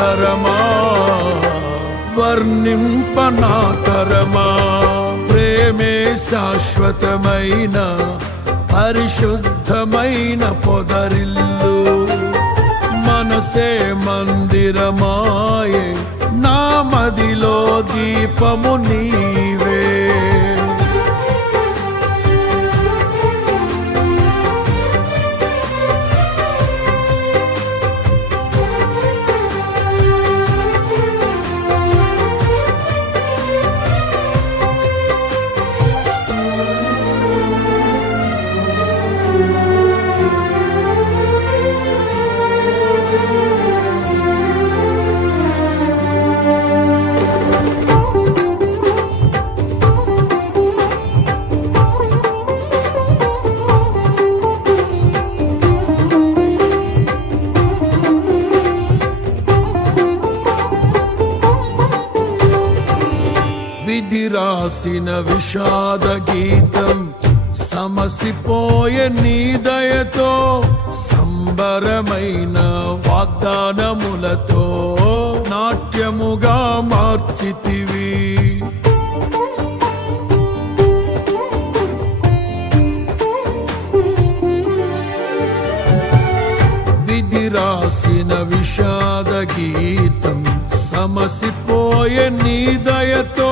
తరమా వర్ణింపనా తరమా ప్రేమే శాశ్వతమైన పరిశుద్ధమైన పొదరిల్లు మనసే మందిరమాయే నా మదిలో దీపము నీవే విధి రాసిన విషాద గీతం సమసిపోయే నీ దయతో సంబరమైన వాగ్దానములతో నాట్యముగా మార్చితివి విధి రాసిన విషాద గీతం సమసిపోయే నీ దయతో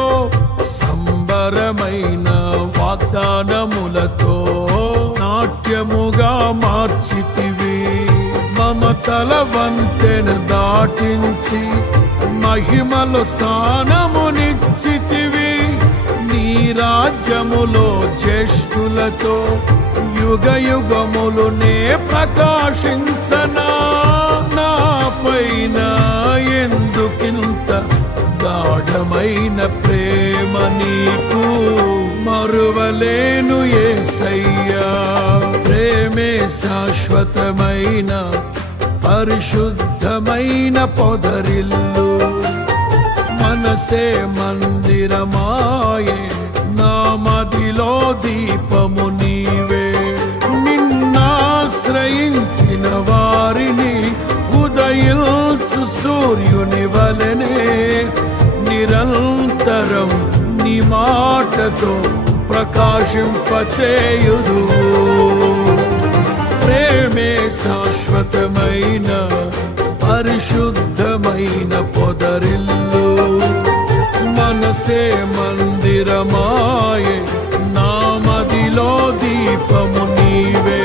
సంబరమైన వాగ్దానములతో నాట్యముగా మార్చితివి మమతల వంతెన దాటించి మహిమలో స్థానమునిచ్చితివి నీ రాజ్యములో జ్యేష్ఠులతో యుగ యుగములునే ప్రకాశించనా నా పైన ఎందుకింత గాఢమైన ప్రేమ నీకు మరువలేను యేసయ్యా ప్రేమే శాశ్వతమైన పరిశుద్ధమైన పొదరిల్లు మనసే మందిరమాయే నా మదిలో దీపము నీవే నిన్నాశ్రయించిన వారిని ఉదయించు సూర్యుని వలెనే నిరంతరం నీ మాటతో ప్రకాశింపచేయుదువు ప్రేమే శాశ్వతమైన పరిశుద్ధమైన పొదరిల్లు మనసే మందిరమాయే నా మదిలో దీపము నీవే